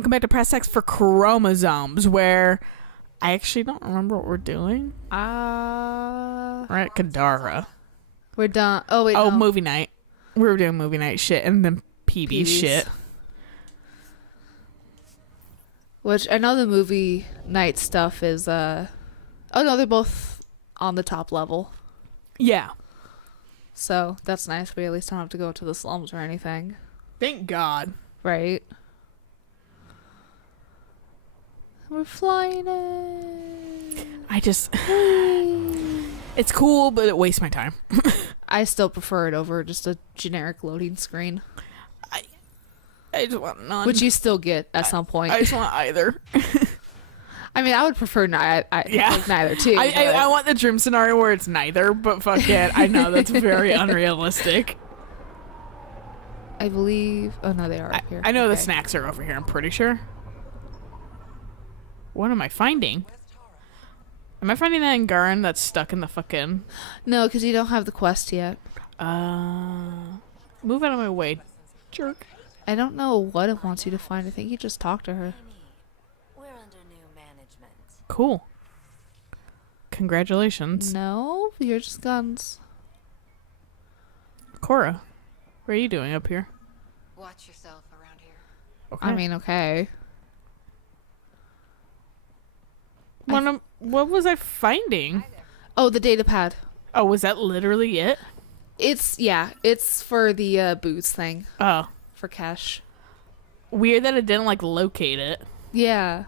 welcome back to Press X for Chromosomes, where I actually don't remember what we're doing. We're at Kadara. We're done. Oh, wait, Oh, no. movie night. We were doing movie night shit and then Peebee shit. Which, I know the movie night stuff is, oh no, they're both on the top level. Yeah. So, that's nice. We at least don't have to go to the slums or anything. Thank God. Right? We're flying it. It's cool, but it wastes my time. I still prefer it over just a generic loading screen. I just want none. Which you still get at some point. I just want either. I mean, I would prefer neither too. I want the dream scenario where it's neither, but fuck it. I know that's very unrealistic. I believe... Oh, no, they are up here. I know the snacks are over here, I'm pretty sure. What am I finding? Am I finding that in Garen that's stuck in the fucking... No, because you don't have the quest yet. Move out of my way, jerk. I don't know what it wants you to find. I think you just talk to her. We're under new management. Cool. Congratulations. No, you're just guns. Cora, what are you doing up here? Watch yourself around here. Okay. I mean, okay. What was I finding? Oh, the data pad. Oh, was that literally it? It's for the boots thing. Oh. For cash. Weird that it didn't, like, locate it. Yeah.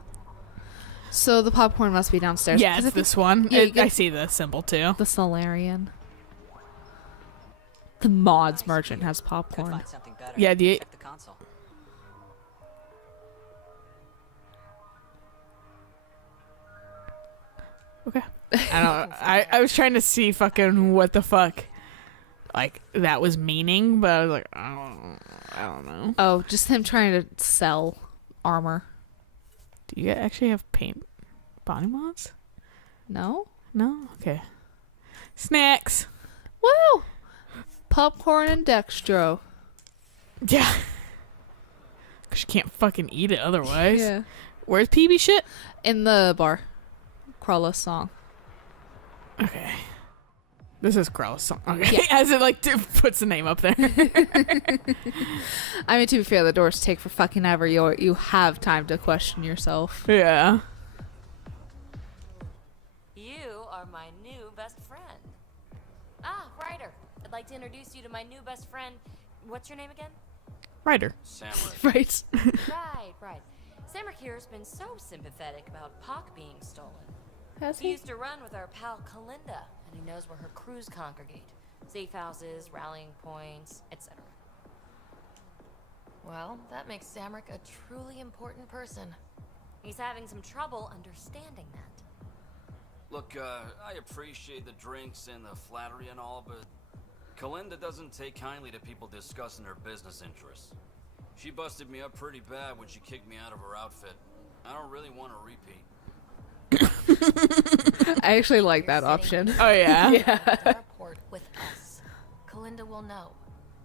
So the popcorn must be downstairs. Yeah, it's this one. Yeah, I see the symbol, too. The Solarian. The mods merchant has popcorn. Yeah, do you... Check the console. Okay. I don't know. I was trying to see fucking what the fuck, like, that was meaning, but I was like, I don't know. Oh, just him trying to sell armor. Do you actually have paint body mods? No? No? Okay. Snacks! Woo! Popcorn and dextro. Yeah. Because you can't fucking eat it otherwise. Yeah. Where's Peebee shit? In the bar. Krala song. Okay. This is Krell's song. Okay. Yeah. As it, like, puts the name up there. I mean, to be fair, the doors take for fucking ever. You have time to question yourself. Yeah. You are my new best friend. Ah, Ryder. I'd like to introduce you to my new best friend. What's your name again? Ryder. Samra. Right. Right. Samric here has been so sympathetic about Pock being stolen. Has He he? used to run with our pal Kalinda, and he knows where her crews congregate. Safe houses, rallying points, etc. Well, that makes Samric a truly important person. He's having some trouble understanding that. Look, I appreciate the drinks and the flattery and all, but Kalinda doesn't take kindly to people discussing her business interests. She busted me up pretty bad when she kicked me out of her outfit. I don't really want to repeat. I actually like that option. Oh, yeah? Yeah. Report with us. Kalinda will know,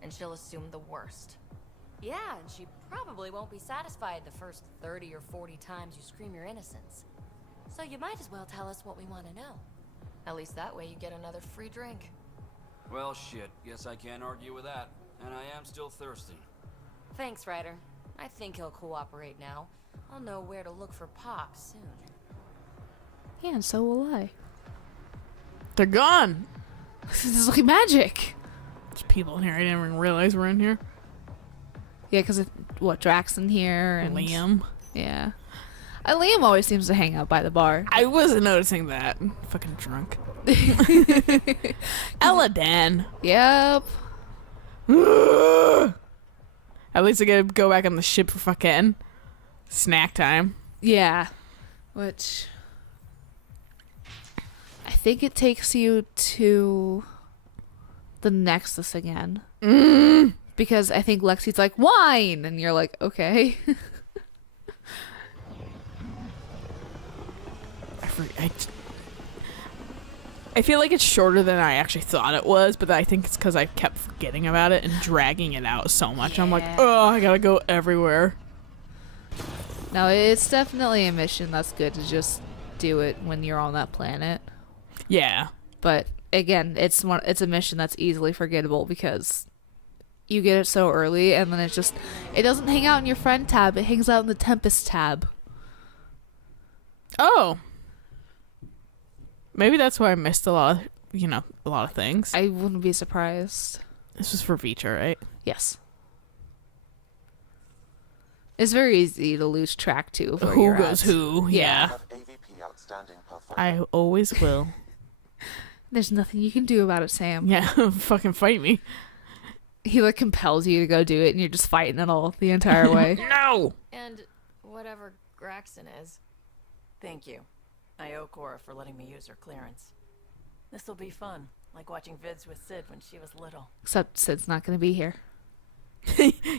and she'll assume the worst. Yeah, and she probably won't be satisfied the first 30 or 40 times you scream your innocence. So you might as well tell us what we want to know. At least that way you get another free drink. Well, shit. Guess I can't argue with that. And I am still thirsty. Thanks, Ryder. I think he'll cooperate now. I'll know where to look for Pock soon. Yeah, and so will I. They're gone. This is like magic. There's people in here. I didn't even realize we're in here. Yeah, because Drax in here and Liam. Yeah. Liam always seems to hang out by the bar. I wasn't noticing that. I'm fucking drunk. Eladan. Yep. At least I get to go back on the ship for fucking snack time. Yeah. Which I think it takes you to the Nexus again. Because I think Lexi's like, wine! And you're like, okay. I feel like it's shorter than I actually thought it was, but I think it's because I kept forgetting about it and dragging it out so much. I'm like, oh, I gotta go everywhere. No, it's definitely a mission that's good to just do it when you're on that planet. Yeah. But again, it's a mission that's easily forgettable because you get it so early, and then it doesn't hang out in your friend tab. It hangs out in the Tempest tab. Oh. Maybe that's why I missed a lot of things. I wouldn't be surprised. This was for Vitra, right? Yes. It's very easy to lose track too of where Who you're goes at. who? Yeah. Have AVP outstanding per fight. I always will. There's nothing you can do about it, Sam. Yeah, fucking fight me. He like compels you to go do it, and you're just fighting it all the entire way. No! And whatever Graxon is. Thank you. I owe Cora for letting me use her clearance. This'll be fun, like watching vids with Sid when she was little. Except Sid's not going to be here.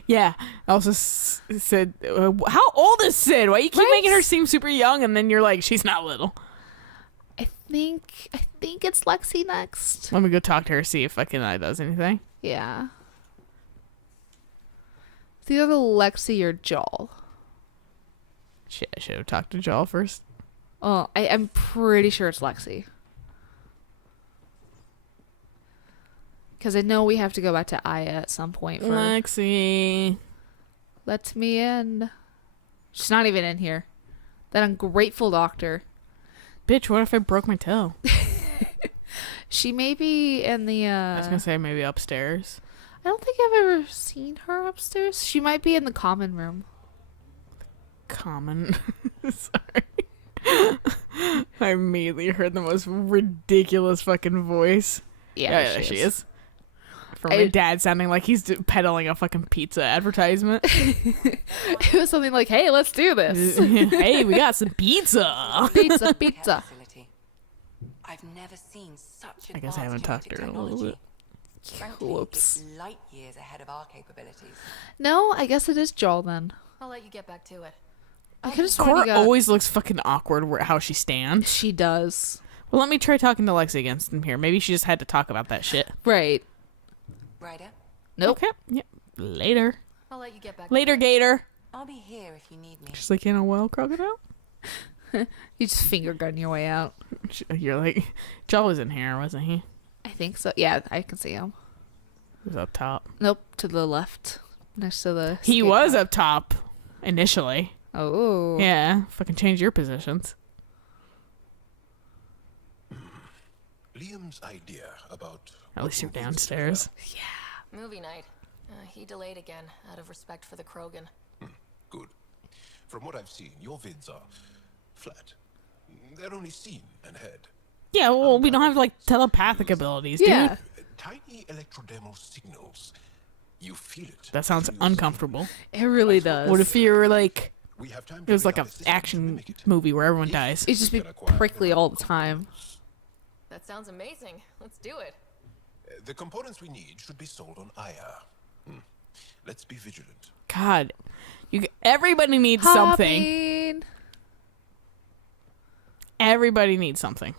Yeah. I also said, how old is Sid? Why you keep Right? making her seem super young and then you're like, she's not little. I think it's Lexi next. Let me go talk to her, see if fucking that does anything. Yeah. It's either Lexi or Joel. Shit, I should have talked to Joel first. Oh, I'm pretty sure it's Lexi. Because I know we have to go back to Aya at some point. Lexi. Let me in. She's not even in here. That ungrateful doctor. Bitch, what if I broke my toe? She may be in the I was gonna say maybe upstairs. I don't think I've ever seen her upstairs. She might be in the common room. Common. Sorry. I immediately heard the most ridiculous fucking voice. Yeah, she is. For my dad sounding like he's peddling a fucking pizza advertisement. It was something like, "Hey, let's do this." Hey, we got some pizza. Pizza. Facility. I've never seen such I guess I haven't talked to her in a little bit. Frankly, Whoops. it's light years ahead of our capabilities. No, I guess it is Joel then. I'll let you get back to it. I could have sworn Cora you got... always looks fucking awkward how she stands. She does. Well, let me try talking to Lexi against him here. Maybe she just had to talk about that shit. Right. Ryder, Nope. Okay. Yep. Later. I'll let you get back Later, to it. Gator. I'll be here if you need me. She's like, in a well, crocodile? You just finger gun your way out. You're like, Joel was in here, wasn't he? I think so. Yeah, I can see him. He was up top. Nope, to the left. Next to the... He skate was park. up top initially. Oh. Yeah. Fucking change your positions. Liam's idea about... At least you're downstairs. Movie night. He delayed again, out of respect for the Krogan. Good. From what I've seen, your vids are flat. They're only seen and heard. Yeah, well, we don't have, like, telepathic abilities, dude. Yeah. Tiny electrodermal signals. You feel it. That sounds within the uncomfortable. It really does. What if you were, like... We have time It to was rig like up a the system to action mimic it. movie where everyone dies. It'd just be prickly all the time. That sounds amazing. Let's do it. The components we need should be sold on Aya. Let's be vigilant. God, everybody needs something. Hopping. Everybody needs something.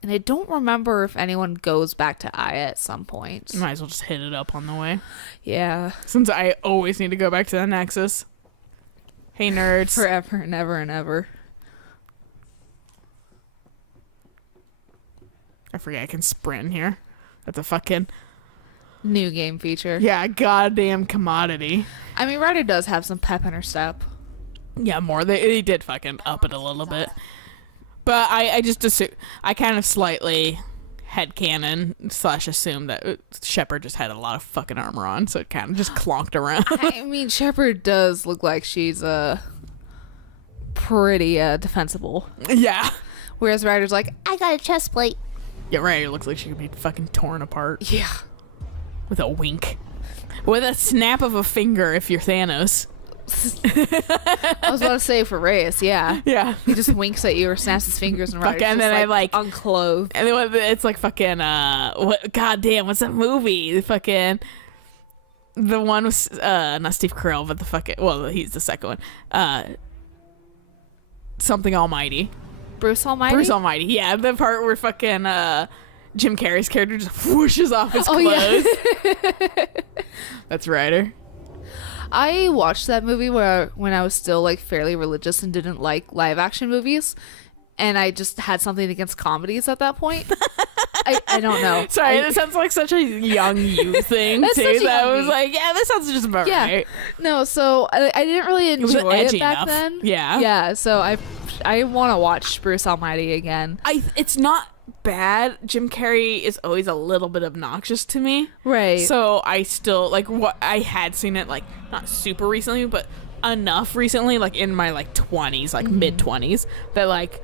And I don't remember if anyone goes back to Aya at some point. Might as well just hit it up on the way. Yeah. Since I always need to go back to the Nexus. Hey, nerds. Forever and ever and ever. I forget I can sprint in here. That's a fucking... New game feature. Yeah, goddamn commodity. I mean, Ryder does have some pep in her step. Yeah, more. They did fucking up it a little bit. But I just assume... I kind of slightly headcanon / assume that Shepard just had a lot of fucking armor on, so it kind of just clonked around. I mean, Shepard does look like she's pretty defensible. Yeah. Whereas Ryder's like, I got a chest plate. Yeah, right. It looks like she could be fucking torn apart. Yeah. With a wink. With a snap of a finger if you're Thanos. I was about to say for Reyes, yeah. Yeah. He just winks at you or snaps his fingers and Ryder's Fuck, and just then I, like- unclothed. And then it's like fucking, goddamn, what's that movie? The fucking, the one with, not Steve Carell, but the fucking, well, he's the second one. Something Almighty. Bruce Almighty? Bruce Almighty, yeah. The part where fucking, Jim Carrey's character just whooshes off his clothes. Yeah. That's Ryder. I watched that movie when I was still like fairly religious and didn't like live action movies, and I just had something against comedies at that point. I don't know. Sorry, that sounds like such a young you thing That's too. such a That young was me. like, yeah, this sounds just about Yeah. right. No, so I didn't really was enjoy edgy it back enough. then. Yeah. Yeah, so I want to watch Bruce Almighty again. It's not bad. Jim Carrey is always a little bit obnoxious to me. Right. So I still like what I had seen it like not super recently, but enough recently, like in my like 20s, like mid 20s, that like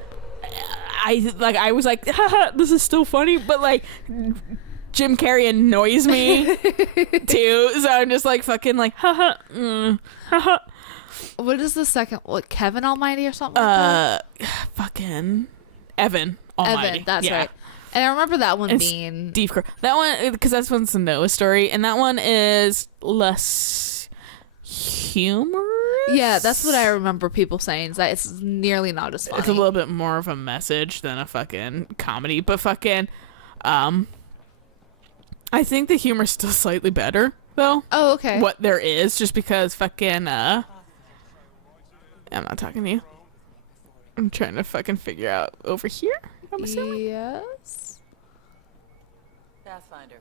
I was like, haha, this is still funny, but like Jim Carrey annoys me too. So I'm just like fucking like haha. Haha. What is the second? What, Kevin Almighty or something? Like Fucking Evan that? Almighty. Evan, that's Yeah. right. And I remember that one And being Steve Carell. That one, because that's one's a Noah story, and that one is less humorous. yeah, that's what I remember people saying. Is that it's nearly not as funny. It's a little bit more of a message than a fucking comedy, but fucking, I think the humor's still slightly better though. Oh, okay. What there is, just because fucking, I'm not talking to you. I'm trying to fucking figure out over here. I'm assuming. Yes. Pathfinder.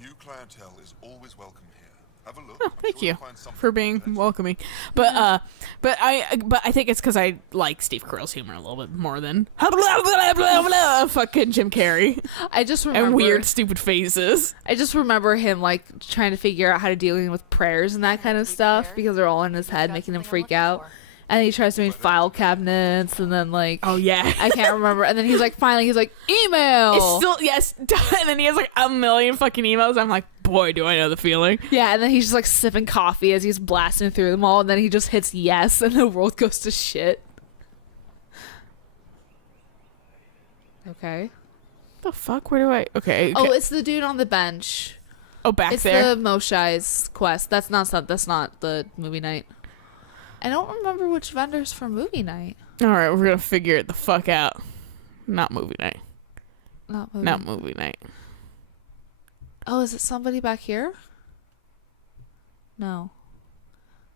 New clientele is always welcome here. Have a look. Oh, I'm thank sure you you'll find something for being interesting. welcoming. But I think it's because I like Steve Carell's humor a little bit more than fucking Jim Carrey I just remember and weird stupid faces. I just remember him like trying to figure out how to deal with prayers and that kind of stuff because they're all in his head, making him freak out. And he tries doing file cabinets, and then like Oh yeah, I can't remember. And then he's like, finally, he's like, email. it's still yes. And then he has like a million fucking emails. I'm like, boy, do I know the feeling. Yeah, and then he's just like sipping coffee as he's blasting through them all, and then he just hits yes, and the world goes to shit. Okay. The fuck? Where do I? Okay. Oh, it's the dude on the bench. Oh, back It's there. the Moshai's quest. That's not the movie night. I don't remember which vendors for movie night. All right, we're gonna figure it the fuck out. Not movie night. Not movie. Not movie night. Oh, is it somebody back here? No.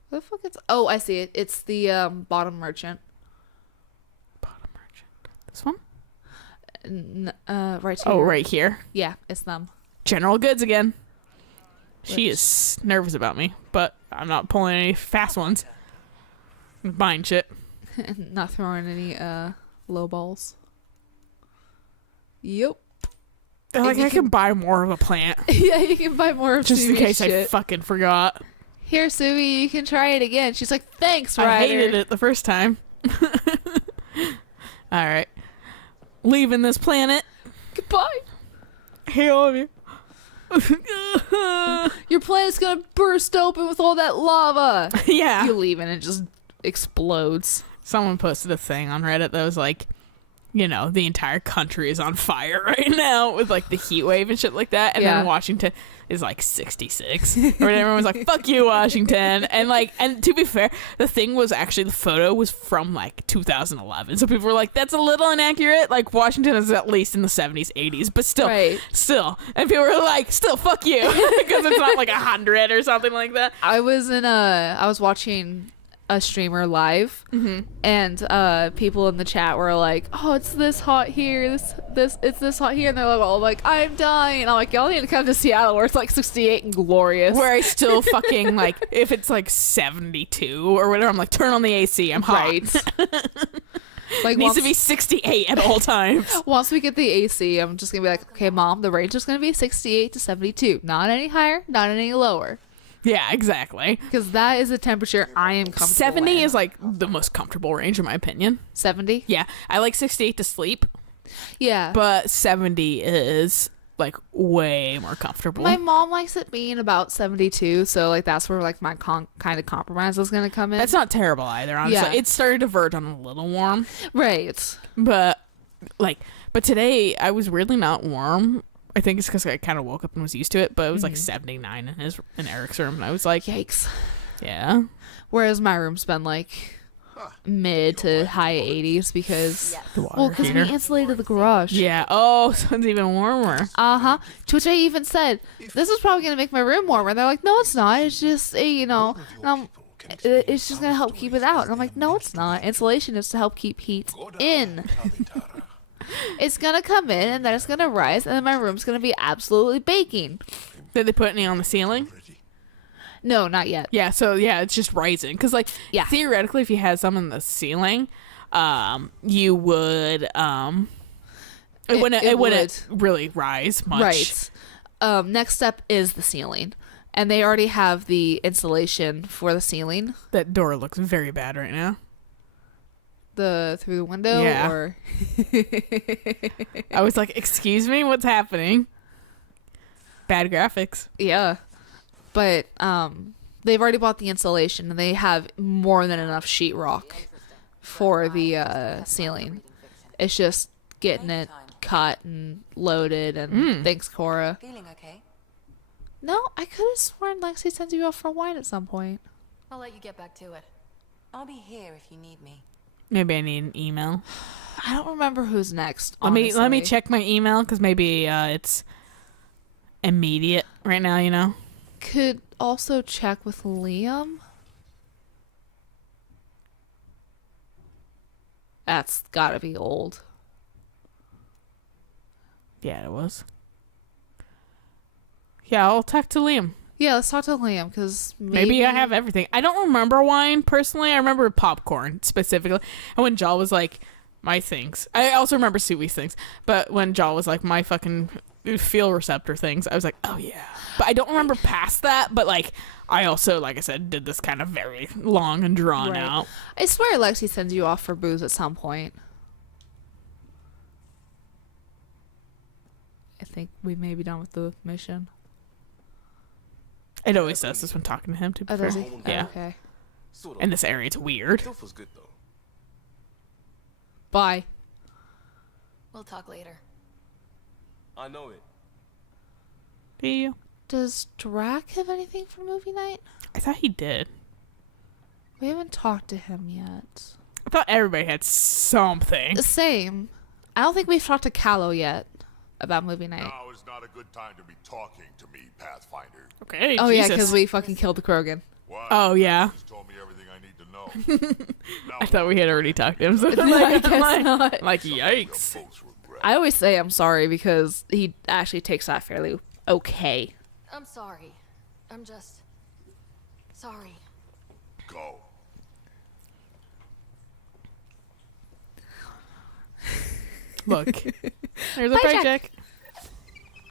What the fuck is? Oh, I see it. It's the bottom merchant. Bottom merchant. This one? Right here. Oh, right here. Yeah, it's them. General Goods again. She Which- is nervous about me, but I'm not pulling any fast ones. I'm buying shit. Not throwing any low balls. Yep. They're like, you I can buy more of a plant Yeah, you can buy more of just in Suvi's case I shit. fucking forgot. Here, Suvi, you can try it again. She's like, thanks, Ryder. I hated it the first time. All right. Leaving this planet. Goodbye. Hey, all of you. Your planet's gonna burst open with all that lava. Yeah. You leave and it just explodes. Someone posted a thing on Reddit that was like, you know, the entire country is on fire right now with like the heat wave and shit like that. And Yeah. then Washington is like 66. Or everyone's like, fuck you, Washington. And like, and to be fair, the thing was actually the photo was from like 2011. So people were like, that's a little inaccurate. Like Washington is at least in the 70s, 80s, but still, Right. still. And people were like, still, fuck you. Because it's not like 100 or something like that. I was watching a streamer live, and people in the chat were like, "Oh, it's this hot here. It's this hot here," and they're all like, "I'm dying." And I'm like, "Y'all need to come to Seattle where it's like 68 and glorious." Where I still fucking like, if it's like 72 or whatever, I'm like, turn on the AC. I'm hot. Right. Like Needs to be 68 at all times. once we get the AC, I'm just gonna be like, "Okay, Mom, the range is gonna be 68 to 72, not any higher, not any lower." Yeah, exactly. Because that is a temperature I am comfortable 70 in. is like the most comfortable range in my opinion. 70. Yeah, I like 68 to sleep, Yeah. but 70 is like way more comfortable. My mom likes it being about 72, so like that's where like my kind of compromise is gonna come in. That's not terrible either, honestly. Yeah. It started to verge on a little warm, right. but today I was really not warm. I think it's because I kind of woke up and was used to it, but it was like 79 in Eric's room, and I was like, Yikes. yeah. Whereas my room's been like mid to high 80s because The water well, because we heater. insulated the garage. Yeah. Oh, so it's even warmer. Uh-huh. To which I even said, this is probably gonna make my room warmer. They're like, no, it's not. It's just it's just gonna help keep it out. And I'm like, no, it's not. Insulation is to help keep heat in. It's gonna come in and then it's gonna rise and then my room's gonna be absolutely baking. Did they put any on the ceiling? No, not yet. Yeah. So yeah, it's just rising. Because like Yeah. theoretically, if you had some in the ceiling, you would it wouldn't would. really rise much. Right. Next step is the ceiling. And they already have the insulation for the ceiling. That door looks very bad right now. Through the window Yeah. or I was like, excuse me, what's happening? Bad graphics. yeah. But they've already bought the insulation and they have more than enough sheetrock for the ceiling. It's just getting it cut and loaded and thanks, Cora. Feeling okay? No, I could have sworn Lexi sent you off for wine at some point. I'll let you get back to it. I'll be here if you need me. Maybe I need an email. I don't remember who's next. Let me honestly. check my email because maybe it's immediate right now. You know. Could also check with Liam. That's gotta be old. Yeah, it was. Yeah, I'll talk to Liam. Yeah, let's talk to Liam because Maybe I have everything. I don't remember wine personally. I remember popcorn specifically. And when Jaw was like, my things. I also remember Sui's things. But when Jaw was like, my fucking feel receptor things, I was like, oh yeah. But I don't remember past that. But like, I also, like I said, did this kind of very long and drawn Right. out. I swear Lexi sends you off for booze at some point. I think we may be done with the mission. It always does this when talking to him, to be Oh, fair. does he? Yeah. Okay. Sort In this area, it's weird. Still feels good though. Bye. We'll talk later. I know it. Do you? Does Drac have anything for movie night? I thought he did. We haven't talked to him yet. I thought everybody had something. The same. I don't think we've talked to Callow yet about movie night. Now is not a good time to be talking to me, Pathfinder. Okay. Oh yeah, Jesus. because we fucking killed the Krogan. Why? Oh yeah. Just told me everything I need to know. Now, I thought we had already talked to him. So I guess not. like yikes. folks regret. I always say I'm sorry because he actually takes that fairly okay. I'm sorry. I'm just sorry. Go. Look. There's a Pie pie check. check.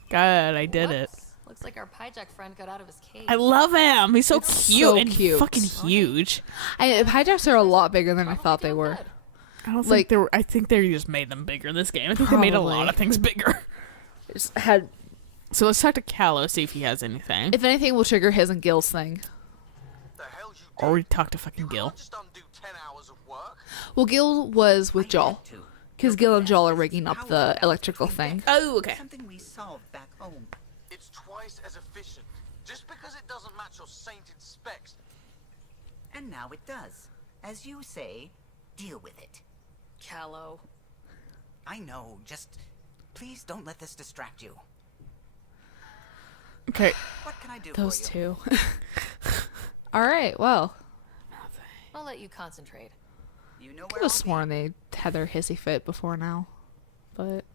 God, I did it. Whoops. Looks like our Pyjack friend got out of his cage. I love him. He's so cute so and cute. fucking huge. Hijacks are a lot bigger than I thought they Doing were. good. I don't Like- think they were. I think they just made them bigger this game. I think they made a lot Probably. of things bigger. Just had, So let's talk to Callow, see if he has anything. if anything, will trigger his and Gil's thing. Or we talk to fucking Gil. Well, Gil was with Joel. Because Gil and Joel are rigging up the electrical thing. Oh, okay. Something we solved back home. It's twice as efficient. Just because it doesn't match your sainted specs. And now it does. As you say, deal with it. Callow. I know, just please don't let this distract you. Okay. What can I do Those for you? two. Alright, well. I'll let you concentrate. You know I where could have I'll be. sworn they had their hissy fit before now. But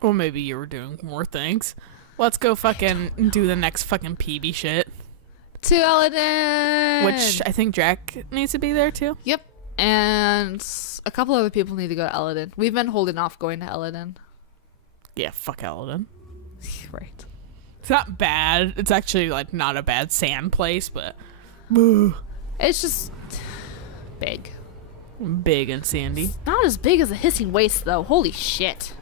Well, maybe you were doing more things. Let's go fucking do the next fucking Peebee shit. to Eladin! Which I think Jack needs to be there too. Yep. And a couple other people need to go to Eladin. We've been holding off going to Eladin. Yeah, fuck Eldon. Right. It's not bad. It's actually like not a bad sand place, but It's just big. big and sandy. Not as big as a hissing waste, though. Holy shit.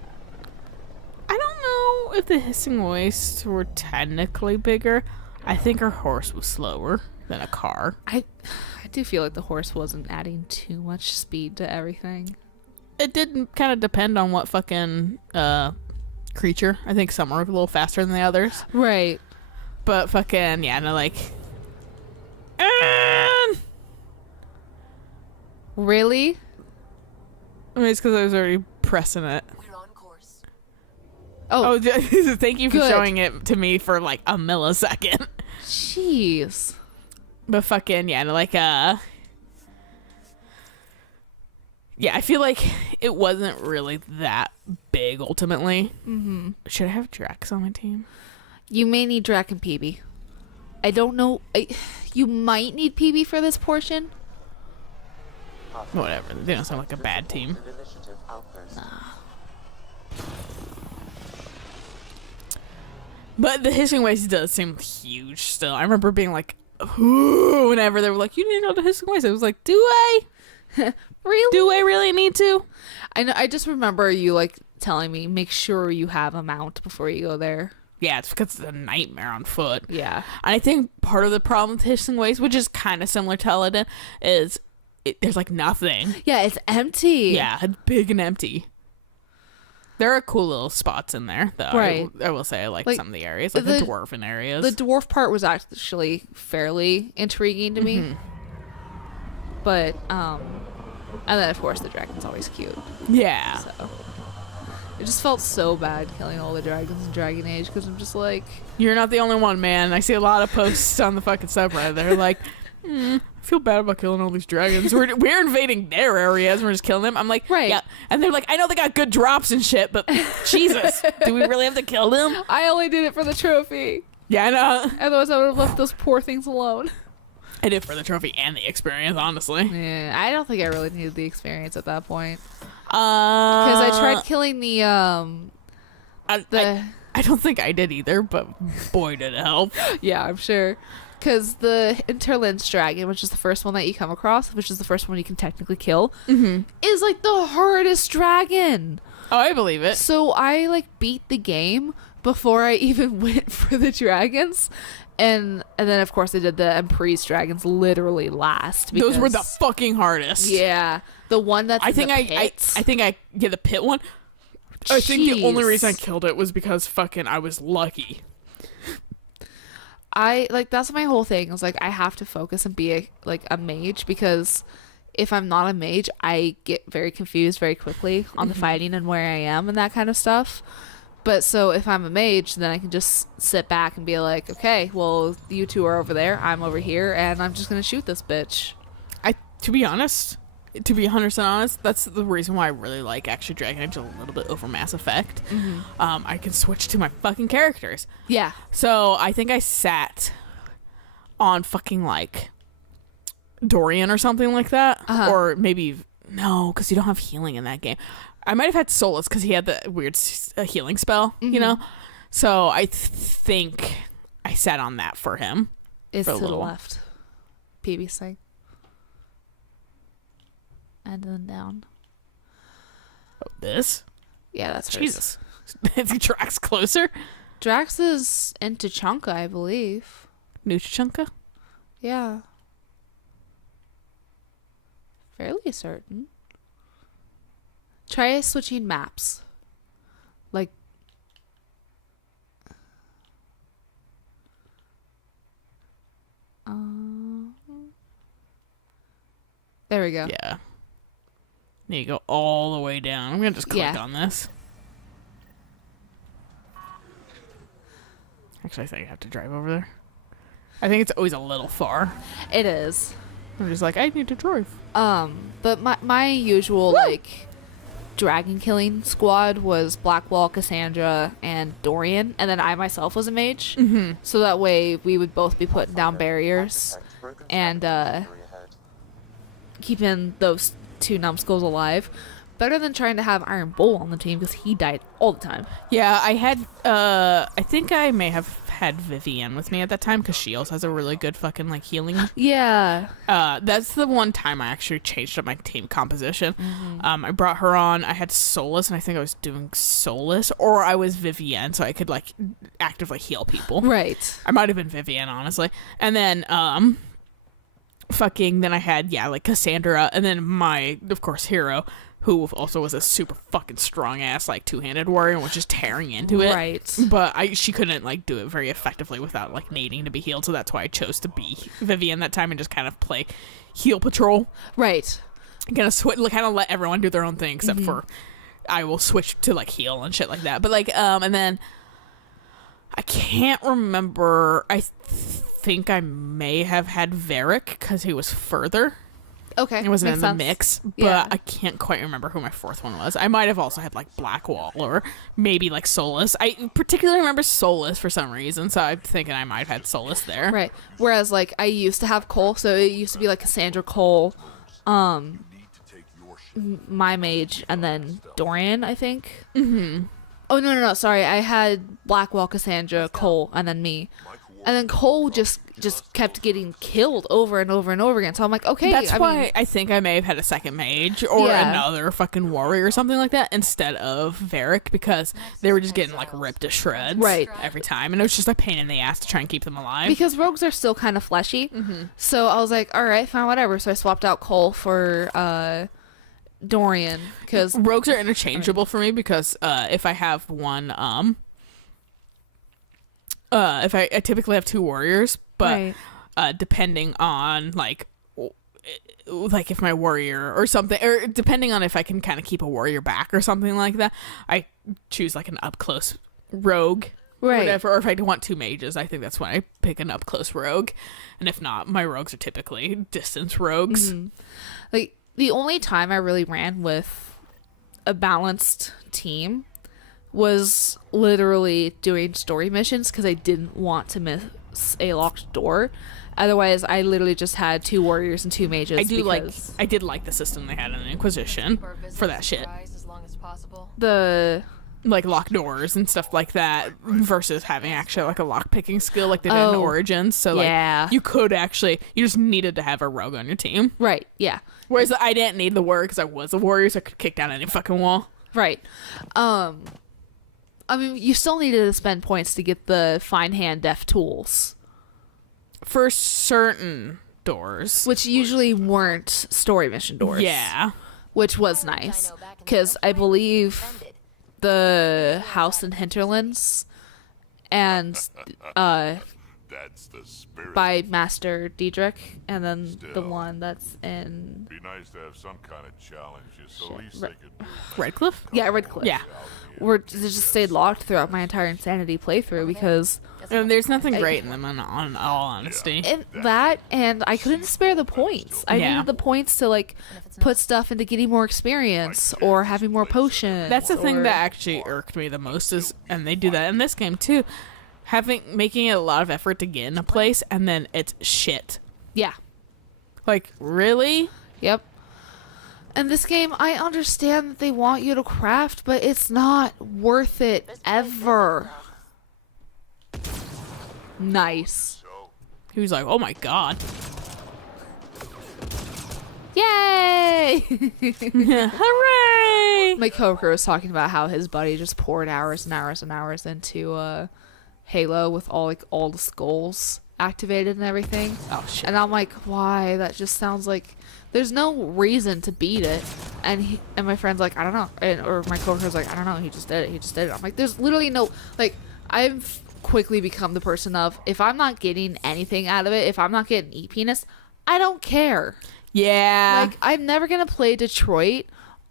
I don't know if the hissing wastes were technically bigger. I think our horse was slower than a car. I do feel like the horse wasn't adding too much speed to everything. It did kind of depend on what fucking creature. I think some were a little faster than the others. Right. But fucking, yeah, no, like... And Really? I mean, it's because I was already pressing it. We're on course. Oh, thank you for Good. showing it to me for like a millisecond. Jeez. But fucking, yeah, like, yeah, I feel like it wasn't really that big ultimately. Mm-hmm. Should I have Drax on my team? You may need Drac and Peebee. I don't know. You might need Peebee for this portion. Whatever. They don't sound like a bad team. But the hissing waste does seem huge still. I remember being like, ooh, whenever they were like, you need to know the hissing waste. I was like, do I? Really? Do I really need to? I know. I just remember you like telling me, make sure you have a mount before you go there. Yeah, it's because it's a nightmare on foot. Yeah. And I think part of the problem with hissing waste, which is kind of similar to Alayna, is there's like nothing. Yeah, it's empty. Yeah, it's big and empty. There are cool little spots in there, though. Right. I will say I like some of the areas, like the dwarven areas. The dwarf part was actually fairly intriguing to me. But, and then of course the dragon's always cute. Yeah. So, it just felt so bad killing all the dragons in Dragon Age because I'm just like... You're not the only one, man. I see a lot of posts on the fucking subreddit. They're like, I feel bad about killing all these dragons. We're invading their areas. We're just killing them. I'm like, right. Yeah. And they're like, I know they got good drops and shit, but Jesus, do we really have to kill them? I only did it for the trophy. Yeah, I know. Otherwise I would have left those poor things alone. I did for the trophy and the experience, honestly. Yeah, I don't think I really needed the experience at that point. Because I tried killing the I don't think I did either, but boy did it help. Yeah, I'm sure. Because the Interlens dragon, which is the first one that you come across, which is the first one you can technically kill, is like the hardest dragon. Oh, I believe it. So I like beat the game before I even went for the dragons. And then of course I did the Empress dragons literally last. Those were the fucking hardest. Yeah. The one that's I think in the pits. I think the pit one. I think the only Jeez. reason I killed it was because fucking I was lucky. That's my whole thing. Is like I have to focus and be a mage because if I'm not a mage, I get very confused very quickly on the fighting and where I am and that kind of stuff. But so if I'm a mage, then I can just sit back and be like, okay, well, you two are over there, I'm over here, and I'm just gonna shoot this bitch. To be 100% honest, that's the reason why I really like actually Dragon Age a little bit over Mass Effect. I can switch to my fucking characters. Yeah. So I think I sat on fucking like Dorian or something like that, or maybe no, because you don't have healing in that game. I might have had Solus because he had the weird healing spell, you know. So I think I sat on that for him. It's for a to the little. left. Peebee thing. And then down. Oh, this? Yeah, that's hers. Jesus. It tracks closer. Drax is into Chunka, I believe. Nuchunka? Yeah. Fairly certain. Try switching maps. Like. There we go. Yeah. Need to go all the way down. I'm going to just click on this. Actually, I think I have to drive over there. I think it's always a little far. It is. I'm just like, I need to drive. But my usual, like, dragon killing squad was Blackwall, Cassandra, and Dorian, and then I myself was a mage. So that way we would both be putting down barriers and keeping those two numbskulls alive. Better than trying to have Iron Bull on the team because he died all the time. Yeah, I had, I think I may have had Vivienne with me at that time because she also has a really good fucking, like, healing. Yeah. That's the one time I actually changed up my team composition. I brought her on. I had Solus, and I think I was doing Solus, or I was Vivienne, so I could, like, actively heal people. Right. I might have been Vivienne, honestly. And then, then I had, like, Cassandra, and then my, of course, hero, who also was a super fucking strong ass, like, two-handed warrior and was just tearing into it. Right. But she couldn't, like, do it very effectively without, like, needing to be healed, so that's why I chose to be Vivienne that time and just kind of play heal patrol. Right. gonna kind of let everyone do their own thing except for I will switch to like heal and shit like that. But like and then I can't remember. I think I may have had Varric because he was further. Okay, It wasn't makes in the sense. mix, but Yeah. I can't quite remember who my fourth one was. I might have also had like Blackwall or maybe like Solus. I particularly remember Solus for some reason, so I'm thinking I might have had Solus there. Right. Whereas like I used to have Cole, so it used to be like Cassandra, Cole, my mage, and then Dorian, I think. Mm-hmm. Oh no, sorry. I had Blackwall, Cassandra, Cole, and then me. And then Cole just kept getting killed over and over and over again. So I'm like, okay. That's I why mean, I think I may have had a second mage or another fucking warrior or something like that instead of Varric because they were just getting like ripped to shreds Right. every time, and it was just a pain in the ass to try and keep them alive. because rogues are still kind of fleshy. So I was like, all right, fine, whatever. So I swapped out Cole for Dorian because Rogues are interchangeable for me because if I have one if I typically have two warriors, but Right. depending on like if my warrior or something, or depending on if I can kind of keep a warrior back or something like that, I choose like an up close rogue, Right. whatever. Or if I want two mages, I think that's when I pick an up close rogue, and if not, my rogues are typically distance rogues. like the only time I really ran with a balanced team was literally doing story missions because I didn't want to miss a locked door. Otherwise, I literally just had two warriors and two mages. I did because like the system they had in the Inquisition Keep our visitors for that shit. surprised as long as possible. the Like locked doors and stuff like that versus having actually like a lock picking skill like they did in Oh, Origins. So like yeah. you could actually, you just needed to have a rogue on your team. right, yeah, Whereas I didn't need the warrior because I was a warrior, so I could kick down any fucking wall. right. I mean, you still needed to spend points to get the fine hand deft tools, For certain doors. which usually weren't story mission doors. Yeah. which was nice because I believe the house in Hinterlands and That's the spirit. by Master Diedrich, and then the Still. one that's in Be nice to have some kind of challenge, just so at least they could Redcliffe? Redcliffe. Yeah. Where they just stayed locked throughout my entire Insanity playthrough because And there's nothing great in them, on all honesty. and that, and I couldn't spare the points. I Yeah. needed the points to like put stuff into getting more experience or having more potions. That's the thing or- that actually irked me the most is, and they do that in this game too, making it a lot of effort to get in a place and then it's shit. Yeah. Like, really? Yep. And this game, I understand that they want you to craft, but it's not worth it ever. Nice. He was like, oh my god. Yay! Hooray! My coworker was talking about how his buddy just poured hours and hours and hours into Halo with all the skulls activated and everything. Oh shit. And I'm like, why? That just sounds like there's no reason to beat it. And my friend's like, I don't know. Or my coworker's like, I don't know. He just did it. I'm like, there's literally no, like, I've quickly become the person of, if I'm not getting anything out of it, if I'm not getting EPness, I don't care. Yeah. Like, I'm never going to play Detroit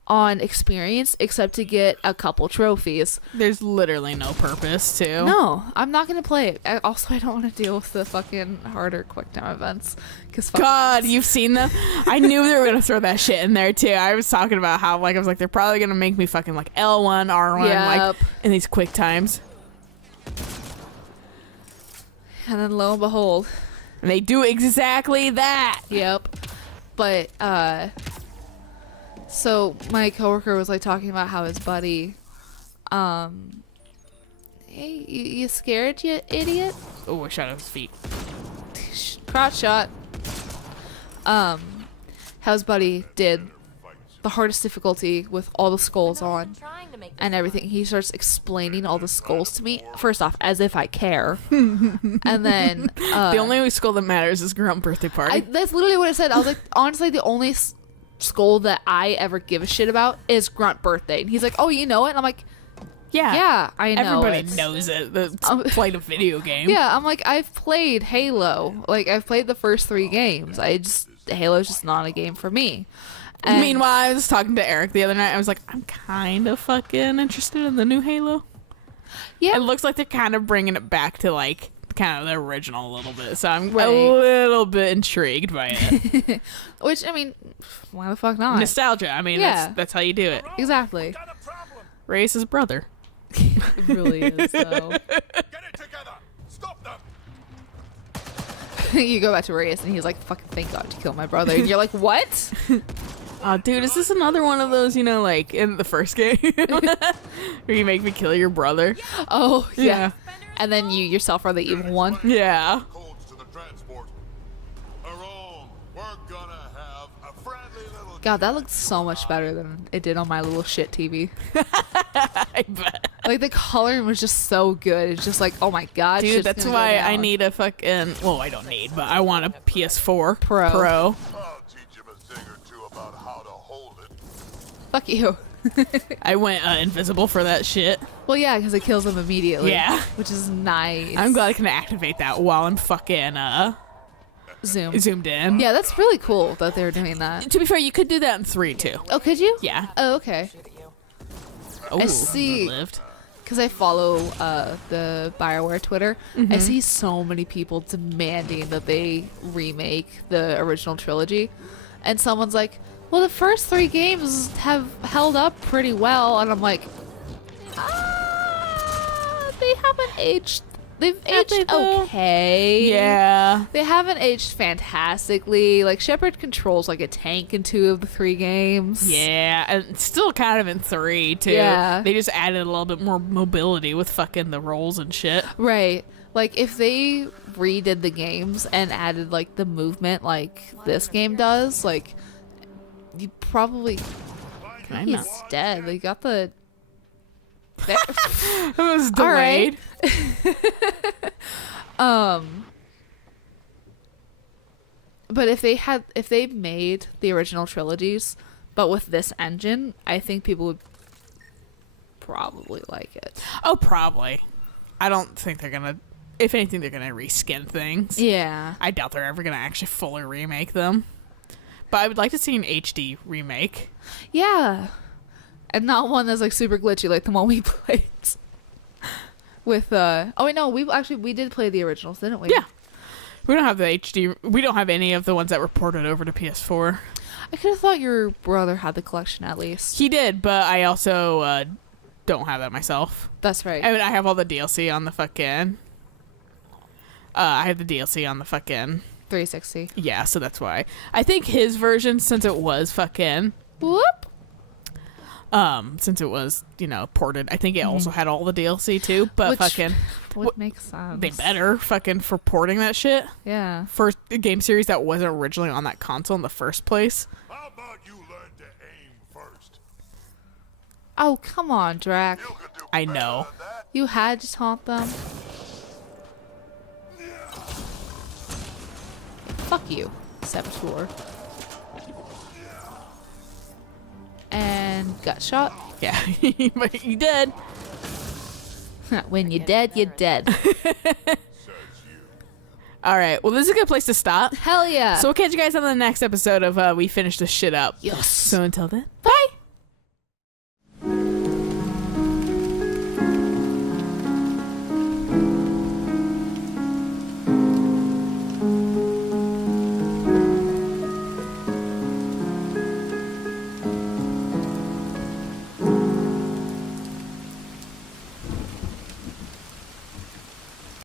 on experience except to get a couple trophies. There's literally no purpose to. No, I'm not going to play it. I don't want to deal with the fucking harder quick time events. God, you've seen them? I knew they were going to throw that shit in there too. I was talking about how, like, I was like, they're probably going to make me fucking, like, L1, R1, like, Yep. in these quick times. And then lo and behold. And they do exactly that. Yep. But, so my coworker was, like, talking about how his buddy, hey, you scared, you idiot? Oh, I shot at his feet. Crotch shot. How his buddy did the hardest difficulty with all the skulls on and everything. He starts explaining all the skulls to me. First off, as if I care. And then The only skull that matters is Grunt birthday party. that's literally what I said. I was like, honestly, the only skull that I ever give a shit about is Grunt birthday. And he's like, oh, you know it? And I'm like, yeah, I know. Everybody It's- knows it. It's played a video game. Yeah, I'm like, I've played Halo. Like, I've played the first 3 games. Halo's just not a game for me. And Meanwhile, I was talking to Eric the other night. I was like, I'm kind of fucking interested in the new Halo. yeah, It looks like they're kind of bringing it back to like kind of the original a little bit. So I'm Right. a little bit intrigued by it. which I mean, why the fuck not? Nostalgia. I mean, Yeah. that's how you do it. Exactly. Reyes' his brother. It really is though. Get it together! Stop them! You go back to Reyes and he's like, "Fucking thank God you killed my brother," and you're like, "What?" Oh, dude, is this another one of those, you know, like in the first game where you make me kill your brother? Oh yeah. Yeah. And then you yourself are the evil one. Yeah. Codes to the transport. Around, we're gonna have a friendly little God, that looks so much better than it did on my little shit TV. I bet. Like the coloring was just so good. It's just like, oh my god, Dude, shit's that's gonna go why I down. need a fucking. Well, I don't need, but I want a PS4 Pro. I'll teach him a thing or two about how to hold it. Fuck you. I went invisible for that shit. Well, yeah, because it kills them immediately. Yeah. Which is nice. I'm glad I can activate that while I'm fucking Zoom. zoomed in. Yeah, that's really cool that they're doing that. To be fair, you could do that in 3 too. Oh, could you? Yeah. Oh, okay. Oh, see. Lived. Because I follow the BioWare Twitter. I see so many people demanding that they remake the original trilogy. And someone's like, well, the first 3 games have held up pretty well. And I'm like, they haven't aged. They've Have they, aged though? okay. Yeah. They haven't aged fantastically. Like, Shepard controls like a tank in 2 of the 3 games. Yeah, and it's still kind of in 3 too. Yeah. They just added a little bit more mobility with fucking the rolls and shit. Right. Like, if they redid the games and added, like, the movement like this game does, like, you probably... I He's know. dead. They got the... It was All right. delayed. But if they made the original trilogies, but with this engine, I think people would probably like it. Oh, probably. I don't think they're gonna. If anything, they're gonna reskin things. Yeah. I doubt they're ever gonna actually fully remake them. But I would like to see an HD remake. Yeah. And not one that's like super glitchy like the one we played. With oh wait, no, we did play the originals, didn't we? Yeah. We don't have the HD. We don't have any of the ones that were ported over to PS4. I could have thought your brother had the collection at least. He did, but I also don't have that myself. That's right. I mean, I have all the DLC on the fucking. I have the DLC on the fucking. 360. Yeah, so that's why. I think his version, since it was fucking. Whoop. Since it was, you know, ported, I think it also had all the DLC too. But Which fucking. would make sense. They better fucking for porting that shit. Yeah. For a game series that wasn't originally on that console in the first place. How about you learn to aim first? Oh, come on, Drac. You could do I better know. than that. You had to taunt them. Fuck you, Saboteur. And got shot. Yeah, but you did. When you're dead, you're dead. All right. Well, this is a good place to stop. Hell yeah. So we'll catch you guys on the next episode of We Finish This Shit Up. Yes. So until then.